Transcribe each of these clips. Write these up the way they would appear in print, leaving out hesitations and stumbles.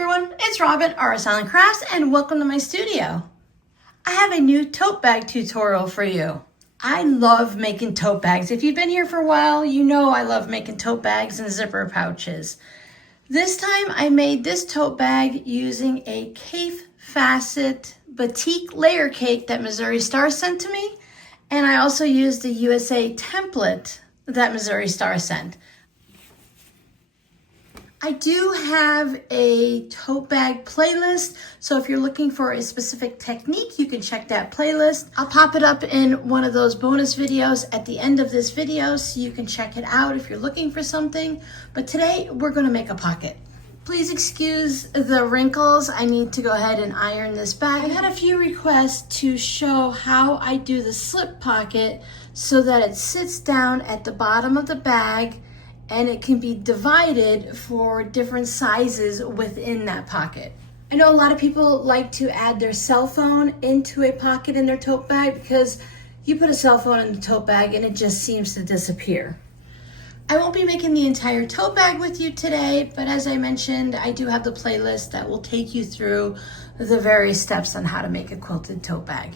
everyone, it's Robin, Art Silent Crafts, and welcome to my studio. I have a new tote bag tutorial for you. I love making tote bags. If you've been here for a while, you know I love making tote bags and zipper pouches. This time I made this tote bag using a Cafe Facet batik layer cake that Missouri Star sent to me, and I also used the USA template that Missouri Star sent. I do have a tote bag playlist, so if you're looking for a specific technique, you can check that playlist. I'll pop it up in one of those bonus videos at the end of this video so you can check it out if you're looking for something. But today, we're gonna make a pocket. Please excuse the wrinkles. I need to go ahead and iron this bag. I had a few requests to show how I do the slip pocket so that it sits down at the bottom of the bag and it can be divided for different sizes within that pocket. I know a lot of people like to add their cell phone into a pocket in their tote bag because you put a cell phone in the tote bag and it just seems to disappear. I won't be making the entire tote bag with you today, but as I mentioned, I do have the playlist that will take you through the various steps on how to make a quilted tote bag.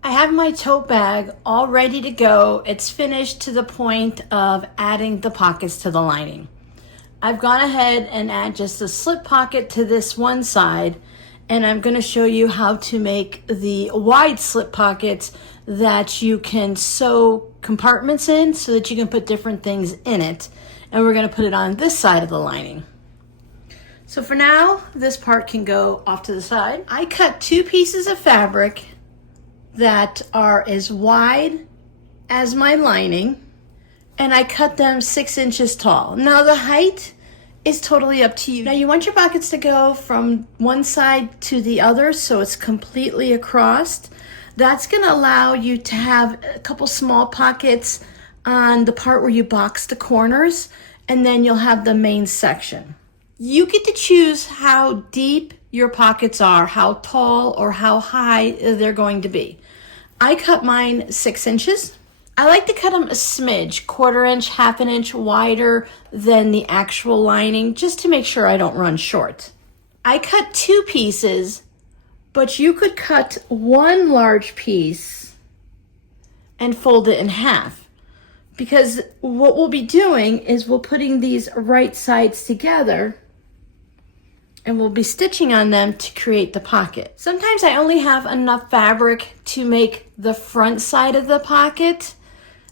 I have my tote bag all ready to go. It's finished to the point of adding the pockets to the lining. I've gone ahead and add just a slip pocket to this one side, and I'm going to show you how to make the wide slip pockets that you can sew compartments in so that you can put different things in it. And we're going to put it on this side of the lining. So for now, this part can go off to the side. I cut 2 pieces of fabric that are as wide as my lining, and I cut them 6 inches tall. Now the height is totally up to you. Now you want your pockets to go from one side to the other so it's completely across. That's going to allow you to have a couple small pockets on the part where you box the corners, and then you'll have the main section. You get to choose how deep your pockets are, how tall or how high they're going to be. I cut mine 6 inches. I like to cut them a smidge, 1/4 inch, 1/2 inch wider than the actual lining, just to make sure I don't run short. I cut 2 pieces, but you could cut 1 large piece and fold it in half. Because what we'll be doing is we'll putting these right sides together and we'll be stitching on them to create the pocket. Sometimes I only have enough fabric to make the front side of the pocket,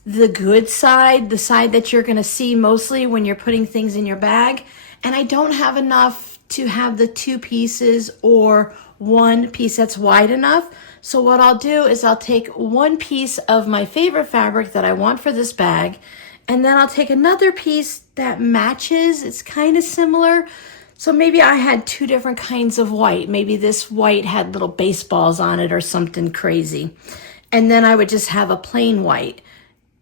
the good side, the side that you're gonna see mostly when you're putting things in your bag, and I don't have enough to have the 2 pieces or 1 piece that's wide enough. So what I'll do is I'll take 1 piece of my favorite fabric that I want for this bag, and then I'll take another piece that matches, it's kind of similar. So maybe I had 2 different kinds of white. Maybe this white had little baseballs on it or something crazy. And then I would just have a plain white.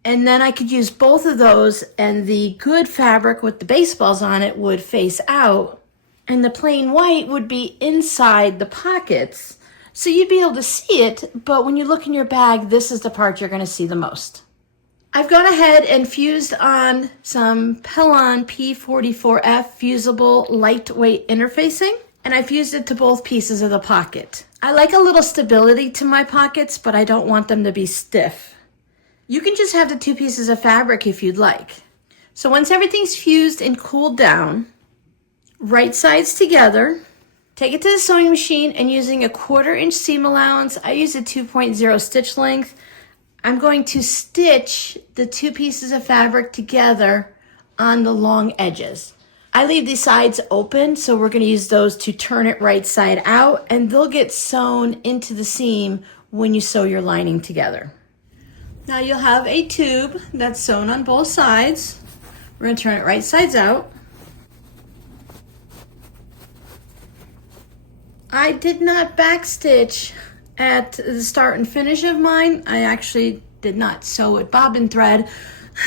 And then I could use both of those, and the good fabric with the baseballs on it would face out, and the plain white would be inside the pockets. So you'd be able to see it, but when you look in your bag, this is the part you're gonna see the most. I've gone ahead and fused on some Pellon P44F fusible lightweight interfacing, and I fused it to both pieces of the pocket. I like a little stability to my pockets, but I don't want them to be stiff. You can just have the 2 pieces of fabric if you'd like. So once everything's fused and cooled down, right sides together, take it to the sewing machine, and using a 1/4 inch seam allowance, I use a 2.0 stitch length. I'm going to stitch the 2 pieces of fabric together on the long edges. I leave these sides open, so we're going to use those to turn it right side out, and they'll get sewn into the seam when you sew your lining together. Now you'll have a tube that's sewn on both sides. We're going to turn it right sides out. I did not backstitch at the start and finish of mine. I actually did not sew it bobbin thread,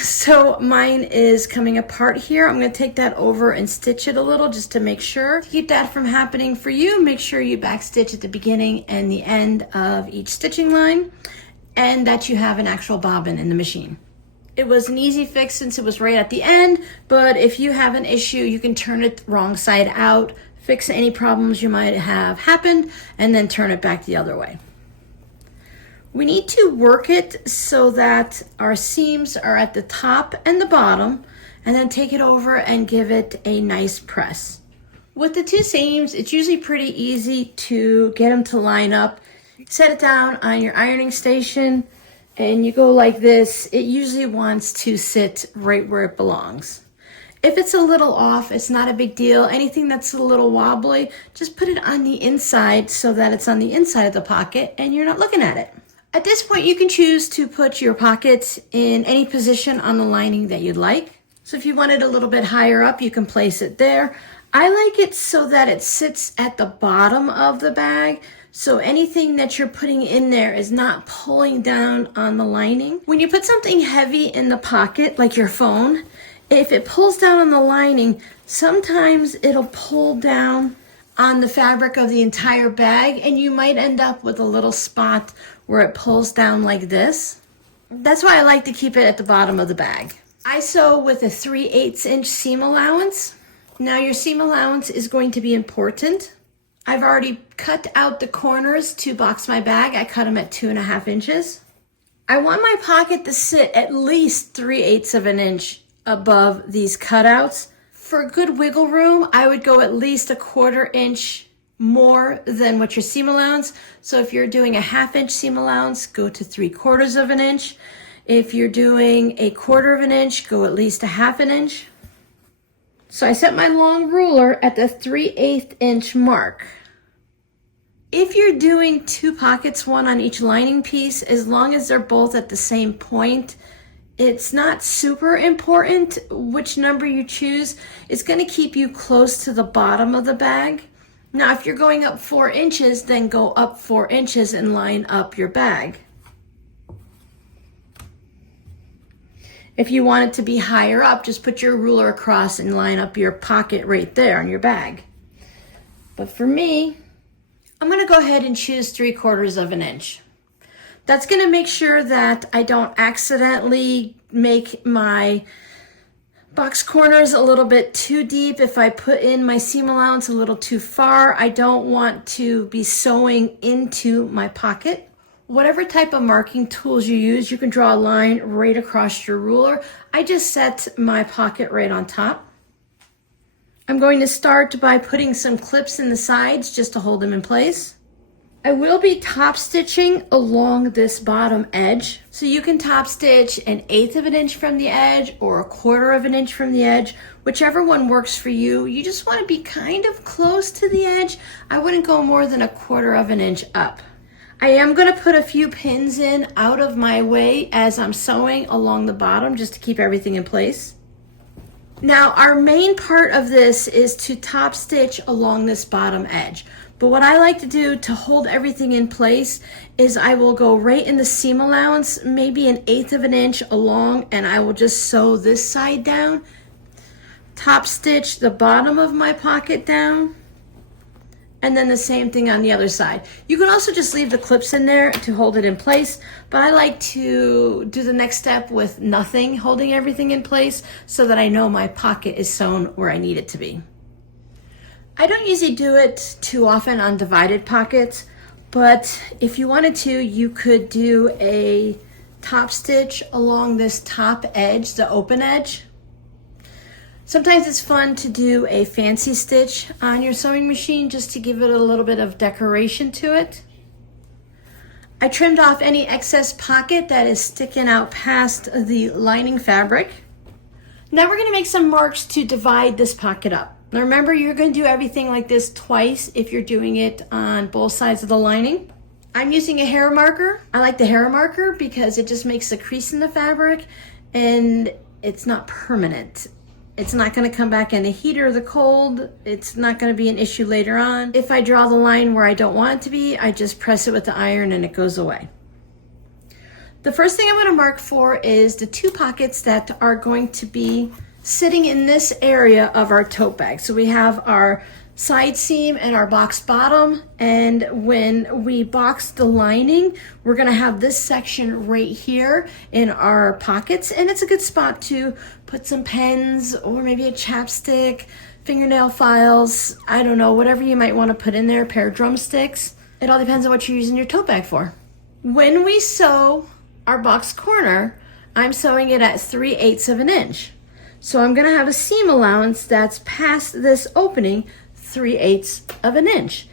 so mine is coming apart here. I'm going to take that over and stitch it a little just to make sure. To keep that from happening for you, make sure you backstitch at the beginning and the end of each stitching line, and that you have an actual bobbin in the machine. It was an easy fix since it was right at the end, but if you have an issue, you can turn it wrong side out, fix any problems you might have happened, and then turn it back the other way. We need to work it so that our seams are at the top and the bottom, and then take it over and give it a nice press. With the two seams, it's usually pretty easy to get them to line up. Set it down on your ironing station and you go like this. It usually wants to sit right where it belongs. If it's a little off, it's not a big deal. Anything that's a little wobbly, just put it on the inside so that it's on the inside of the pocket and you're not looking at it. At this point, you can choose to put your pockets in any position on the lining that you'd like. So if you want it a little bit higher up, you can place it there. I like it so that it sits at the bottom of the bag, so anything that you're putting in there is not pulling down on the lining. When you put something heavy in the pocket, like your phone, if it pulls down on the lining, sometimes it'll pull down on the fabric of the entire bag, and you might end up with a little spot where it pulls down like this. That's why I like to keep it at the bottom of the bag. I sew with a 3/8 inch seam allowance. Now your seam allowance is going to be important. I've already cut out the corners to box my bag. I cut them at 2.5 inches. I want my pocket to sit at least 3/8 of an inch above these cutouts. For good wiggle room, I would go at least 1/4 inch more than what your seam allowance. So if you're doing a 1/2 inch seam allowance, go to 3/4 of an inch. If you're doing 1/4 of an inch, go at least 1/2 inch. So I set my long ruler at the 3/8 inch mark. If you're doing two pockets, one on each lining piece, as long as they're both at the same point, it's not super important which number you choose. It's going to keep you close to the bottom of the bag. Now, if you're going up 4 inches, then go up 4 inches and line up your bag. If you want it to be higher up, just put your ruler across and line up your pocket right there on your bag. But for me, I'm gonna go ahead and choose 3/4 of an inch. That's gonna make sure that I don't accidentally make my box corners a little bit too deep. If I put in my seam allowance a little too far, I don't want to be sewing into my pocket. Whatever type of marking tools you use, you can draw a line right across your ruler. I just set my pocket right on top. I'm going to start by putting some clips in the sides just to hold them in place. I will be top stitching along this bottom edge. So you can top stitch 1/8 of an inch from the edge or 1/4 of an inch from the edge, whichever one works for you. You just want to be kind of close to the edge. I wouldn't go more than 1/4 of an inch up. I am going to put a few pins in out of my way as I'm sewing along the bottom just to keep everything in place. Now our main part of this is to top stitch along this bottom edge. But what I like to do to hold everything in place is I will go right in the seam allowance, maybe 1/8 of an inch along, and I will just sew this side down, top stitch the bottom of my pocket down, and then the same thing on the other side. You can also just leave the clips in there to hold it in place, but I like to do the next step with nothing, holding everything in place so that I know my pocket is sewn where I need it to be. I don't usually do it too often on divided pockets, but if you wanted to, you could do a top stitch along this top edge, the open edge. Sometimes it's fun to do a fancy stitch on your sewing machine just to give it a little bit of decoration to it. I trimmed off any excess pocket that is sticking out past the lining fabric. Now we're going to make some marks to divide this pocket up. Now remember, you're going to do everything like this twice if you're doing it on both sides of the lining. I'm using a hair marker. I like the hair marker because it just makes a crease in the fabric and it's not permanent. It's not going to come back in the heat or the cold. It's not going to be an issue later on. If I draw the line where I don't want it to be, I just press it with the iron and it goes away. The first thing I'm going to mark for is the two pockets that are going to be sitting in this area of our tote bag. So we have our side seam and our box bottom, and when we box the lining, we're going to have this section right here in our pockets, and it's a good spot to put some pens or maybe a chapstick, fingernail files, I don't know, whatever you might want to put in there, a pair of drumsticks. It all depends on what you're using your tote bag for. When we sew our box corner, I'm sewing it at 3/8 of an inch. So I'm gonna have a seam allowance that's past this opening 3/8 of an inch.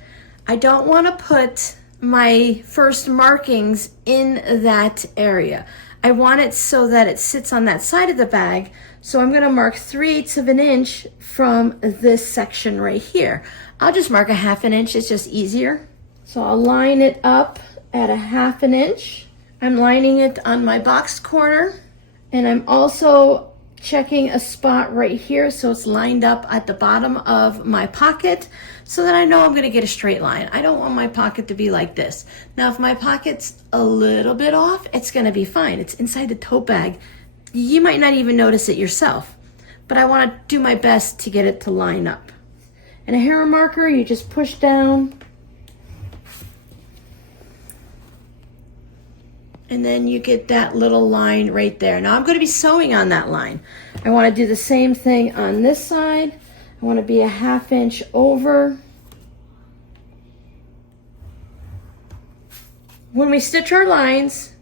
I don't wanna put my first markings in that area. I want it so that it sits on that side of the bag. So I'm gonna mark 3/8 of an inch from this section right here. I'll just mark a 1/2 inch, it's just easier. So I'll line it up at a 1/2 inch. I'm lining it on my box corner, and I'm also checking a spot right here so it's lined up at the bottom of my pocket so that I know I'm gonna get a straight line. I don't want my pocket to be like this. Now, if my pocket's a little bit off, it's gonna be fine. It's inside the tote bag. You might not even notice it yourself, but I wanna do my best to get it to line up. And a hair marker, you just push down, and then you get that little line right there. Now I'm going to be sewing on that line. I want to do the same thing on this side. I want to be a 1/2 inch over. When we stitch our lines,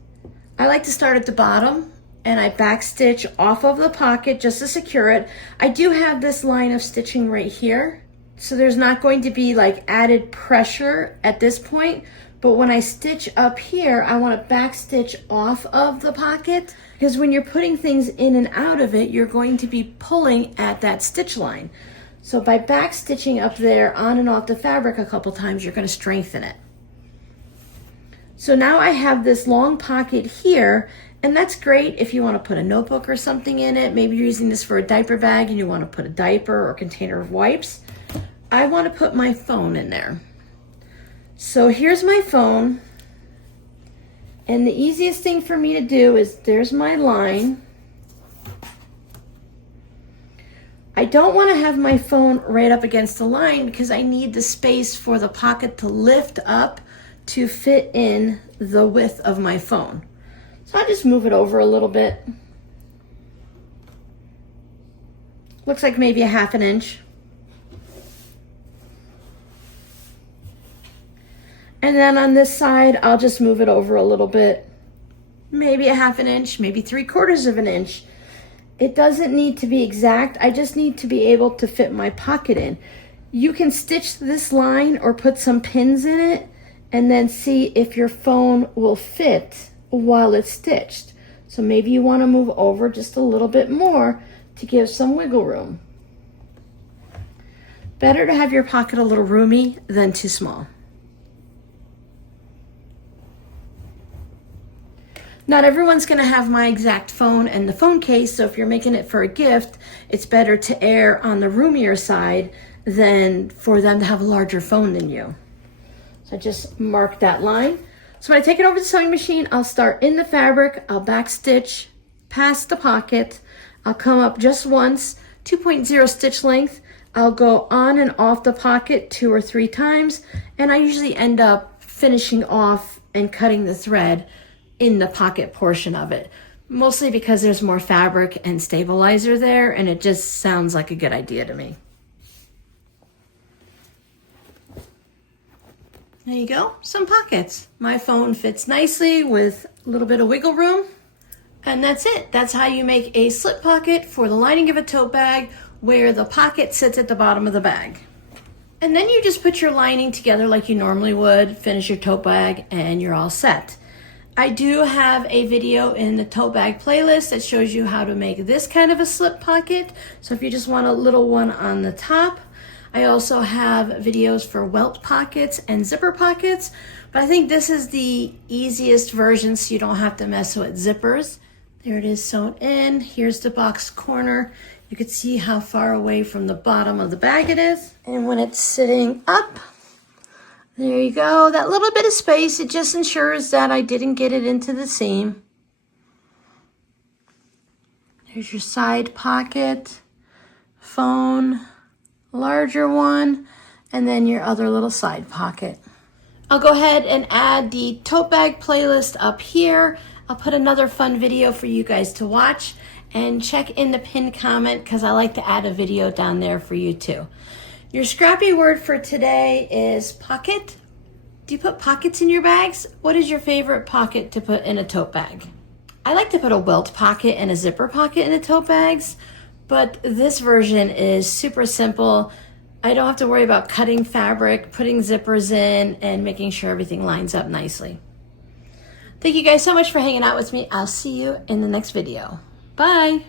I like to start at the bottom and I back stitch off of the pocket just to secure it. I do have this line of stitching right here, so there's not going to be like added pressure at this point. But when I stitch up here, I want to back stitch off of the pocket, because when you're putting things in and out of it, you're going to be pulling at that stitch line. So by back stitching up there on and off the fabric a couple times, you're going to strengthen it. So now I have this long pocket here, and that's great if you want to put a notebook or something in it. Maybe you're using this for a diaper bag and you want to put a diaper or container of wipes. I want to put my phone in there. So here's my phone, and the easiest thing for me to do is, there's my line. I don't want to have my phone right up against the line because I need the space for the pocket to lift up to fit in the width of my phone. So I just move it over a little bit. Looks like maybe a 1/2 inch. And then on this side, I'll just move it over a little bit, maybe a 1/2 inch, maybe 3/4 of an inch. It doesn't need to be exact. I just need to be able to fit my pocket in. You can stitch this line or put some pins in it and then see if your phone will fit while it's stitched. So maybe you want to move over just a little bit more to give some wiggle room. Better to have your pocket a little roomy than too small. Not everyone's going to have my exact phone and the phone case, so if you're making it for a gift, it's better to err on the roomier side than for them to have a larger phone than you. So I just mark that line. So when I take it over to the sewing machine, I'll start in the fabric, I'll back stitch past the pocket, I'll come up just once, 2.0 stitch length, I'll go on and off the pocket 2 or 3 times, and I usually end up finishing off and cutting the thread in the pocket portion of it, mostly because there's more fabric and stabilizer there, and it just sounds like a good idea to me. There you go, some pockets. My phone fits nicely with a little bit of wiggle room, and that's it. That's how you make a slip pocket for the lining of a tote bag where the pocket sits at the bottom of the bag. And then you just put your lining together like you normally would, finish your tote bag, and you're all set. I do have a video in the tote bag playlist that shows you how to make this kind of a slip pocket. So if you just want a little one on the top. I also have videos for welt pockets and zipper pockets, but I think this is the easiest version so you don't have to mess with zippers. There it is sewn in. Here's the box corner. You can see how far away from the bottom of the bag it is. And when it's sitting up, there you go. That little bit of space, it just ensures that I didn't get it into the seam. There's your side pocket, phone, larger one, and then your other little side pocket. I'll go ahead and add the tote bag playlist up here. I'll put another fun video for you guys to watch. and check in the pinned comment because I like to add a video down there for you too. Your scrappy word for today is pocket. Do you put pockets in your bags? What is your favorite pocket to put in a tote bag? I like to put a welt pocket and a zipper pocket in the tote bags, but this version is super simple. I don't have to worry about cutting fabric, putting zippers in, and making sure everything lines up nicely. Thank you guys so much for hanging out with me. I'll see you in the next video. Bye.